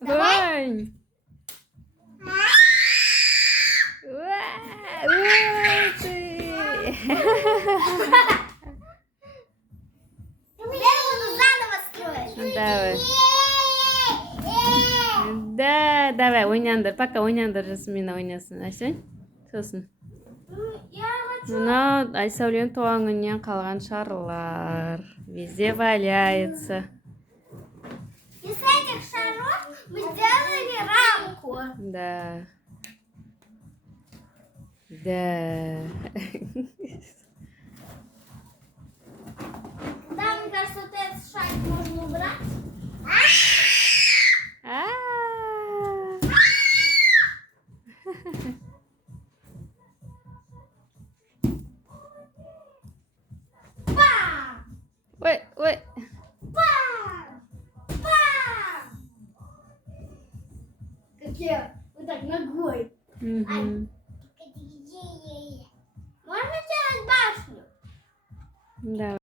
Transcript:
Давай. Ой. Ух ты. Заново строишь. Давай. Да, давай ойнаңдар. Пока ойнаңдар Жасмина ойнасын. Айсен? Сосын. Мынау Айсәуленің туған күнінен қалған шарлар. Везде валяется. Из этих шаров мы сделали рамку. Да. Да. Да, мне кажется, вот этот шарик можно убрать. А. Пам! Ой, ой. Пам! Пам! Как я вот так ногой. Мгм. Можно сделать башню? Да.